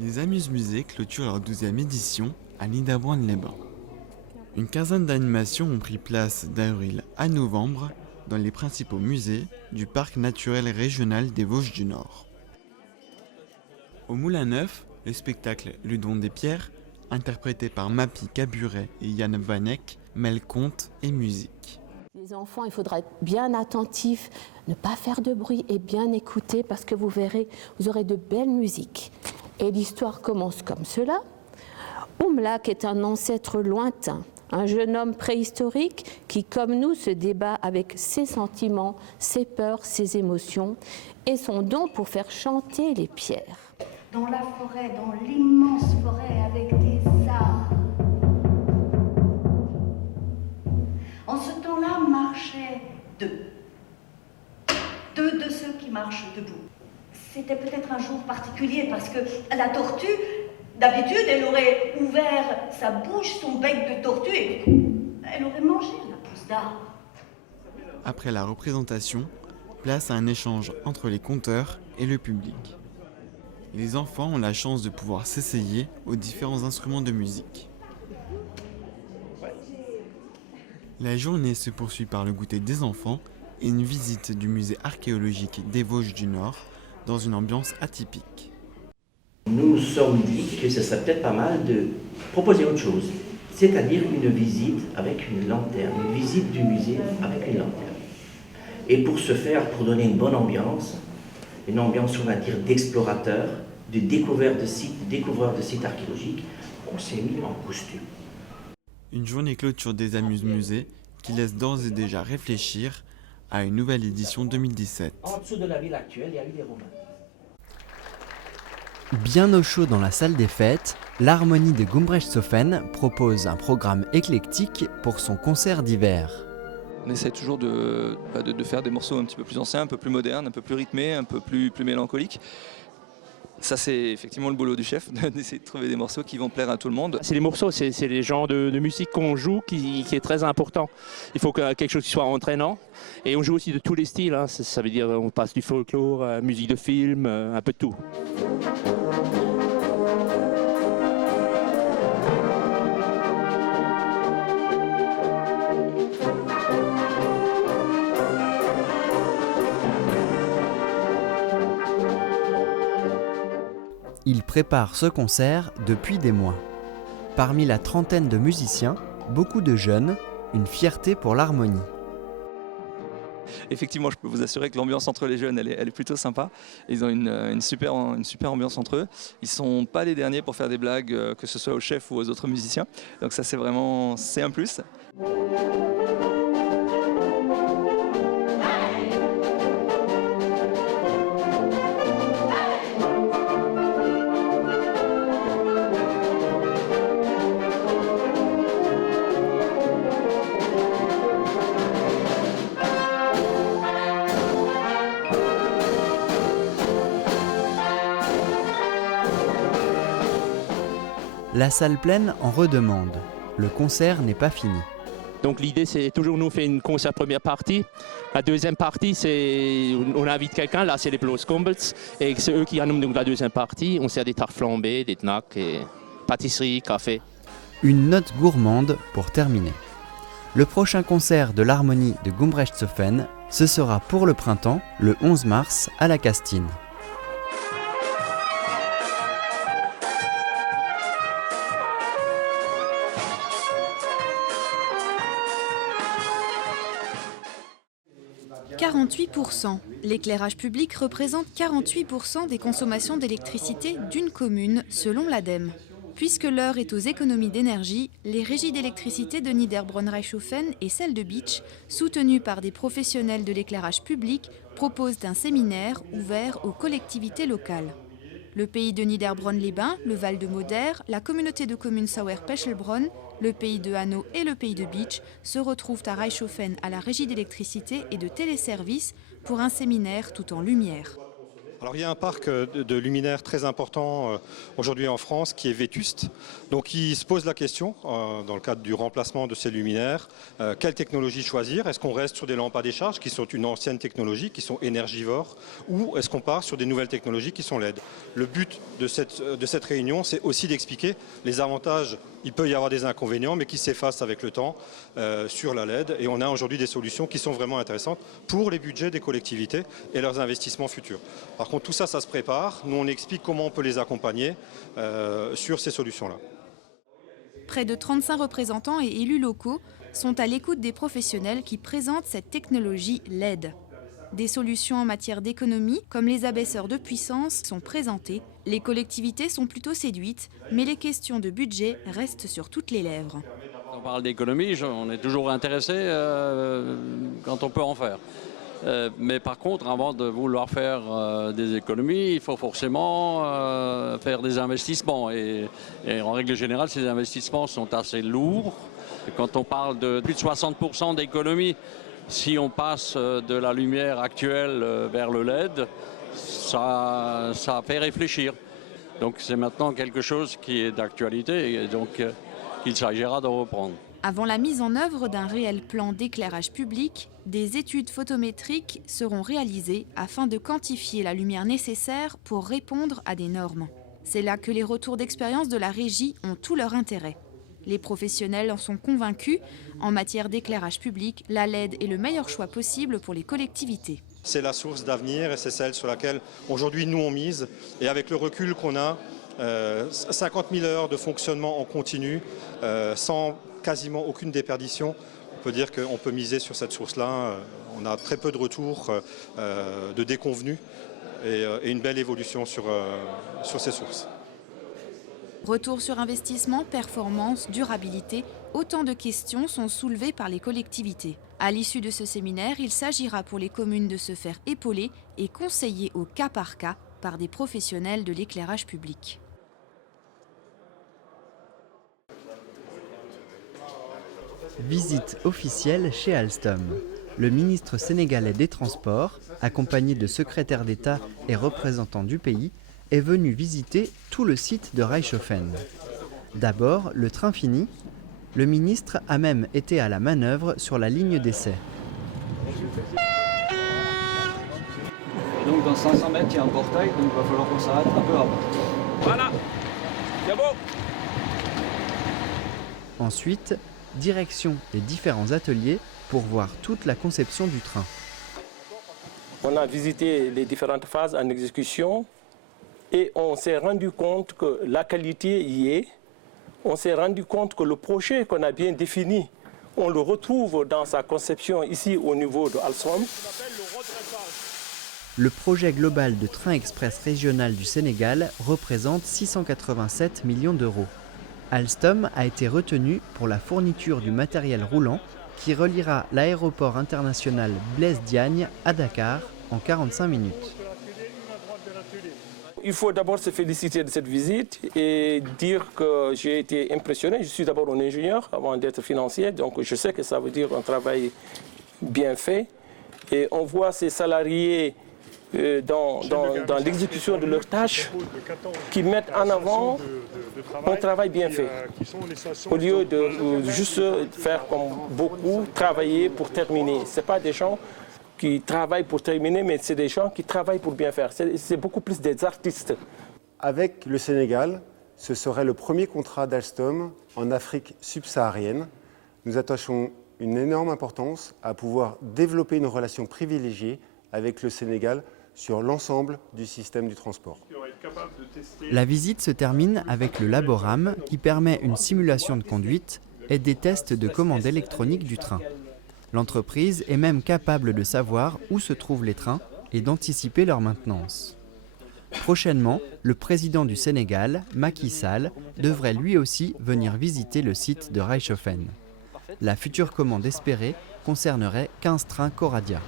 Les Amuse-Musées clôturent leur 12e édition à Niederbronn-les-Bains. Une quinzaine d'animations ont pris place d'avril à novembre dans les principaux musées du parc naturel régional des Vosges du Nord. Au Moulin Neuf, le spectacle Le Don des Pierres, interprété par Mappy Caburet et Yann Vanek, mêle conte et musique. Les enfants, il faudra être bien attentifs, ne pas faire de bruit et bien écouter parce que vous verrez, vous aurez de belles musiques. Et l'histoire commence comme cela. Umlak est un ancêtre lointain, un jeune homme préhistorique qui, comme nous, se débat avec ses sentiments, ses peurs, ses émotions et son don pour faire chanter les pierres. Dans la forêt, dans l'immense forêt avec des arbres. En ce temps-là marchaient deux de ceux qui marchent debout. C'était peut-être un jour particulier parce que la tortue, d'habitude, elle aurait ouvert sa bouche, son bec de tortue et elle aurait mangé la pousse d'arbre. Après la représentation, place à un échange entre les conteurs et le public. Les enfants ont la chance de pouvoir s'essayer aux différents instruments de musique. La journée se poursuit par le goûter des enfants et une visite du musée archéologique des Vosges du Nord dans une ambiance atypique. Nous nous sommes dit que ce serait peut-être pas mal de proposer autre chose, c'est-à-dire une visite avec une lanterne, une visite du musée avec une lanterne. Et pour ce faire, pour donner une bonne ambiance, une ambiance, on va dire, d'explorateur, de découvreur de sites archéologiques, on s'est mis en costume. Une journée clôture des Amuse-Musées qui laisse d'ores et déjà réfléchir à une nouvelle édition 2017. En dessous de la ville actuelle, il y a eu des Romains. Bien au chaud dans la salle des fêtes, l'Harmonie de Gumbrechtshofen propose un programme éclectique pour son concert d'hiver. On essaie toujours de faire des morceaux un petit peu plus anciens, un peu plus modernes, un peu plus rythmés, un peu plus mélancoliques. Ça, c'est effectivement le boulot du chef, d'essayer de trouver des morceaux qui vont plaire à tout le monde. C'est les morceaux, c'est les genres de musique qu'on joue qui est très important. Il faut que quelque chose qui soit entraînant. Et on joue aussi de tous les styles, hein. Ça veut dire on passe du folklore, musique de film, un peu de tout. Il prépare ce concert depuis des mois. Parmi la trentaine de musiciens, beaucoup de jeunes, une fierté pour l'harmonie. Effectivement, je peux vous assurer que l'ambiance entre les jeunes, elle est plutôt sympa. Ils ont une super ambiance entre eux. Ils ne sont pas les derniers pour faire des blagues, que ce soit au chef ou aux autres musiciens. Donc ça, c'est un plus. La salle pleine en redemande. Le concert n'est pas fini. Donc l'idée, c'est toujours nous faire une concert première partie. La deuxième partie, c'est on invite quelqu'un, là c'est les Bloßkumpels, et c'est eux qui animent donc la deuxième partie. On sert des tartes flambées, des knacks, et pâtisserie, café. Une note gourmande pour terminer. Le prochain concert de l'Harmonie de Gumbrechtshofen, ce sera pour le printemps, le 11 mars, à la Castine. « 48%. L'éclairage public représente 48% des consommations d'électricité d'une commune, selon l'ADEME. Puisque l'heure est aux économies d'énergie, les régies d'électricité de Niederbronn-Reichshofen et celles de Bitsch, soutenues par des professionnels de l'éclairage public, proposent un séminaire ouvert aux collectivités locales. Le pays de Niederbronn-les-Bains, le Val de Moder, la communauté de communes Sauer-Pechelbronn, le pays de Hanau et le pays de Bitsch se retrouvent à Reichshofen à la régie d'électricité et de téléservices pour un séminaire tout en lumière. Alors il y a un parc de luminaires très important aujourd'hui en France qui est vétuste. Donc il se pose la question, dans le cadre du remplacement de ces luminaires, quelle technologie choisir? Est-ce qu'on reste sur des lampes à décharge qui sont une ancienne technologie, qui sont énergivores, ou est-ce qu'on part sur des nouvelles technologies qui sont LED? Le but de cette réunion, c'est aussi d'expliquer les avantages. Il peut y avoir des inconvénients, mais qui s'effacent avec le temps sur la LED. Et on a aujourd'hui des solutions qui sont vraiment intéressantes pour les budgets des collectivités et leurs investissements futurs. Par contre, tout ça, ça se prépare. Nous, on explique comment on peut les accompagner sur ces solutions-là. Près de 35 représentants et élus locaux sont à l'écoute des professionnels qui présentent cette technologie LED. Des solutions en matière d'économie, comme les abaisseurs de puissance, sont présentées. Les collectivités sont plutôt séduites, mais les questions de budget restent sur toutes les lèvres. On parle d'économie, on est toujours intéressé quand on peut en faire. Mais par contre, avant de vouloir faire des économies, il faut forcément faire des investissements. Et en règle générale, ces investissements sont assez lourds. Et quand on parle de plus de 60% d'économies, si on passe de la lumière actuelle vers le LED, ça fait réfléchir. Donc c'est maintenant quelque chose qui est d'actualité et donc qu'il s'agira de reprendre. Avant la mise en œuvre d'un réel plan d'éclairage public, des études photométriques seront réalisées afin de quantifier la lumière nécessaire pour répondre à des normes. C'est là que les retours d'expérience de la régie ont tout leur intérêt. Les professionnels en sont convaincus. En matière d'éclairage public, la LED est le meilleur choix possible pour les collectivités. C'est la source d'avenir et c'est celle sur laquelle aujourd'hui nous on mise. Et avec le recul qu'on a, 50 000 heures de fonctionnement en continu, sans quasiment aucune déperdition, on peut dire qu'on peut miser sur cette source-là. On a très peu de retours de déconvenus et une belle évolution sur ces sources. Retour sur investissement, performance, durabilité, autant de questions sont soulevées par les collectivités. À l'issue de ce séminaire, il s'agira pour les communes de se faire épauler et conseiller au cas par cas par des professionnels de l'éclairage public. Visite officielle chez Alstom. Le ministre sénégalais des Transports, accompagné de secrétaires d'État et représentants du pays, est venu visiter tout le site de Reichshoffen. D'abord, le train fini, le ministre a même été à la manœuvre sur la ligne d'essai. Donc dans 500 mètres, il y a un portail, donc il va falloir qu'on s'arrête un peu avant. Voilà, c'est bon. Ensuite, direction les différents ateliers pour voir toute la conception du train. On a visité les différentes phases en exécution et on s'est rendu compte que la qualité y est. On s'est rendu compte que le projet qu'on a bien défini, on le retrouve dans sa conception ici au niveau de Alstom. Le projet global de train express régional du Sénégal représente 687 millions d'euros. Alstom a été retenu pour la fourniture du matériel roulant qui reliera l'aéroport international Blaise Diagne à Dakar en 45 minutes. Il faut d'abord se féliciter de cette visite et dire que j'ai été impressionné. Je suis d'abord un ingénieur avant d'être financier, donc je sais que ça veut dire un travail bien fait. Et on voit ces salariés dans l'exécution de leurs tâches qui mettent en avant un travail bien fait. Au lieu de juste faire comme beaucoup, travailler pour terminer. Ce n'est pas des gens qui travaillent pour terminer, mais c'est des gens qui travaillent pour bien faire. C'est beaucoup plus des artistes. Avec le Sénégal, ce serait le premier contrat d'Alstom en Afrique subsaharienne. Nous attachons une énorme importance à pouvoir développer une relation privilégiée avec le Sénégal sur l'ensemble du système du transport. La visite se termine avec le Laboram qui permet une simulation de conduite et des tests de commande électronique du train. L'entreprise est même capable de savoir où se trouvent les trains et d'anticiper leur maintenance. Prochainement, le président du Sénégal, Macky Sall, devrait lui aussi venir visiter le site de Reichshoffen. La future commande espérée concernerait 15 trains Coradia.